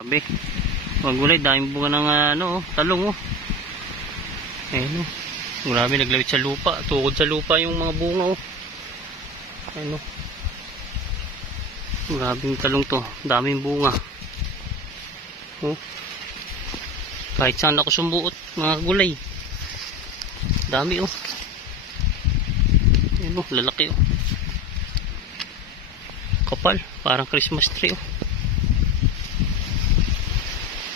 Sabi, magulay, daming bunga ng talong oh. Ayun oh. Grabe, naglawit sa lupa, tukod sa lupa yung mga bunga oh. Ayun oh. Grabing talong to, daming bunga. Oh. Kahit saan ako sumbuot, mga gulay. Dami oh. Ayun oh, lalaki oh. Kapal, parang Christmas tree oh.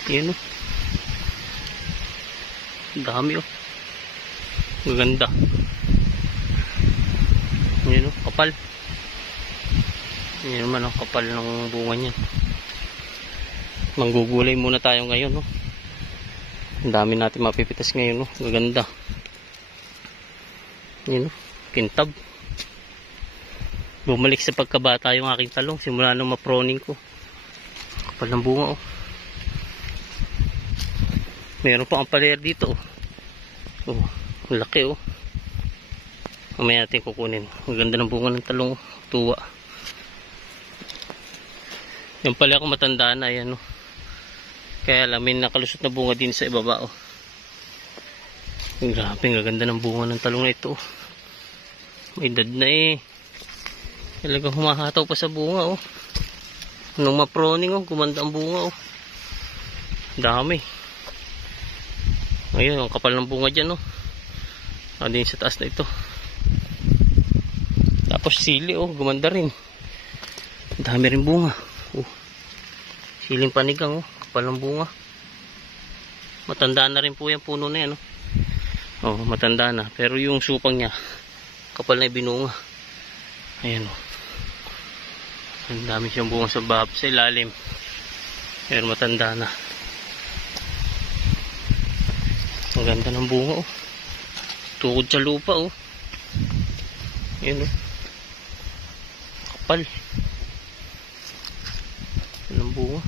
Ayun oh. Dami oh. Maganda. Ayun oh, kapal. Ayun naman ang kapal ng bunga niyan. Manggugulay muna tayo ngayon oh. Ang dami natin mapipitas ngayon oh. Maganda. Ayun oh, kintab. Bumalik sa pagkabata yung aking talong simula nung ma-proning ko. Kapal ng bunga oh. Meron pa ang paler dito oh. Oh, ang laki oh. Mamaya natin kukunin. Ang ganda ng bunga ng talong oh. Tuwa. Yung pala ako matanda na yan oh. Kaya alam, may nakalusot na bunga din sa ibaba oh. Grabe, ang ganda ng bunga ng talong na ito oh. May edad na eh. Talagang humahataw pa sa bunga oh. Nung ma-proning oh, gumanda ang bunga oh. Dami. Ayun, ang kapal ng bunga dyan oh. Din sa taas na ito. Tapos sili oh, gumanda rin. Dami rin bunga oh. Siling panigang oh, kapal ng bunga. Matanda na rin po yung puno na yan oh. Oh, matanda na. Pero yung supang niya kapal na binunga. Ayan oh. Ang dami siyang bunga sa sa ilalim. Pero matanda na. Ang ganda ng bunga oh. Tukod sa lupa oh. Ayan oh. Kapal. Ang bunga.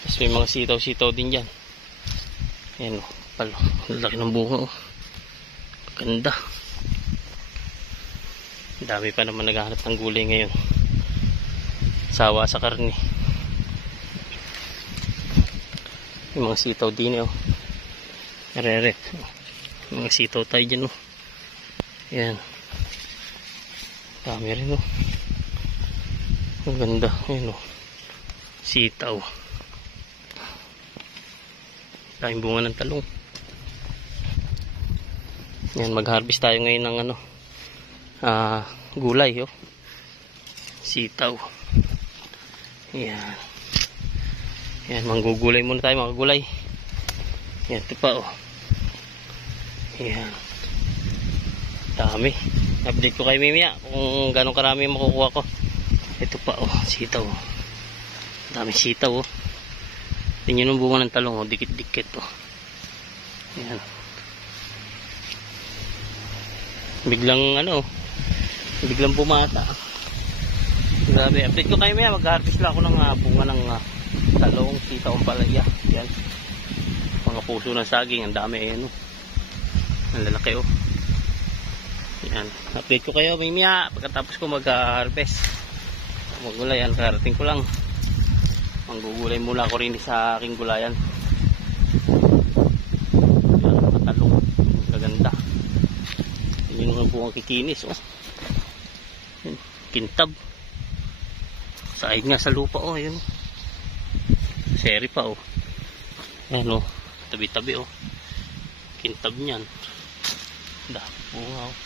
Tapos may mga sitaw-sitaw din dyan. Ayan oh. Kapal oh. Ang laki ng bunga oh. Ganda. Dami pa naman naghahanap ng gulay ngayon. Sawa sa karne. Yung mga sitaw din oh. Reret. Yung mga sitaw tayo dyan oh. Ayan. Dami rin oh. Ang ganda. Ayan oh. Sitaw. Daming bunga ng talong. Ayan, mag-harvest tayo ngayon ng gulay oh. Sitaw. Ayan. Ayan, manggugulay muna tayo mga gulay. Ayan, ito pa oh. Ayan. Dami. Update ko kay Mimia kung gano'ng karami makukuha ko. Ito pa oh, sitaw oh. Dami sitaw oh. Tingnan yung bunga ng talong oh, dikit-dikit oh. Ayan. Biglang biglang bumata. Grabe, update ko kay Mimia, mag-harvest lang ako ng bunga ng talong, sitaw, palaya. Yan. Mga puso ng saging, ang dami ayan oh. Ang lalaki oh. Yan. Update ko kayo Mimia pagkatapos ko mag-harvest. Magulay yan, karating ko lang. Manggugulay muna ako rin sa aking gulayan. Yan, mga talong. Kaganda. Yun yung buong kikinis oh. Yan. Kintab. Sahig nga sa lupa oh, yun. Seri pa oh. Ayan oh, tabi-tabi oh. Kintab niyan. Dami bunga oh.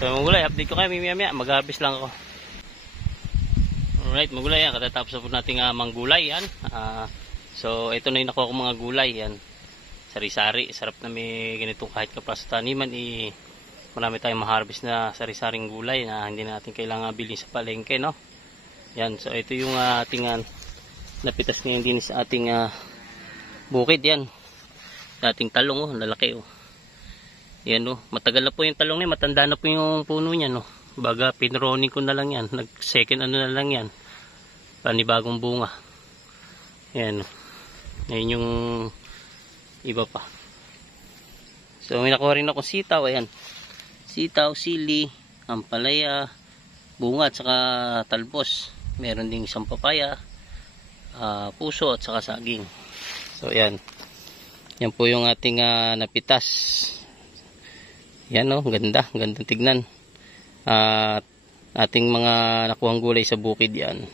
So magulay, update ko kayo mimaya-maya. Mag-harvest lang ako. Alright, magulay yan. Katatapos na po natin manggulay yan. So ito na yung nakuha ko mga gulay yan. Sari-sari. Sarap na may ganito kahit kapra sa taniman. Marami tayong ma-harvest na sari-saring gulay na hindi natin kailangan bilhin sa palengke no. Yan, so ito yung ating napitas ngayon din sa ating bukid yan. Dating talong oh, lalaki oh. Yan oh, matagal na po yung talong niya, matanda na po yung puno niya no. Baga pinroning ko na lang yan, nag second na lang yan. Panibagong bunga. Yan oh. Yan yung iba pa. So may nakuha rin ako sitaw, ayan. Sitaw, sili, ampalaya, bunga at saka talbos. Meron ding isang papaya, puso at saka saging. So yan. Yan po yung ating napitas. Yan oh, ganda, gandang tignan. At ating mga nakuhang gulay sa bukid yan.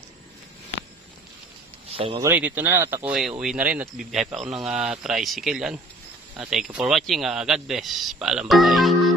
So mga gulay, dito na lang at ako uwi na rin at bibiyahe pa ako ng tricycle yan. Thank you for watching. God bless. Paalam, bye.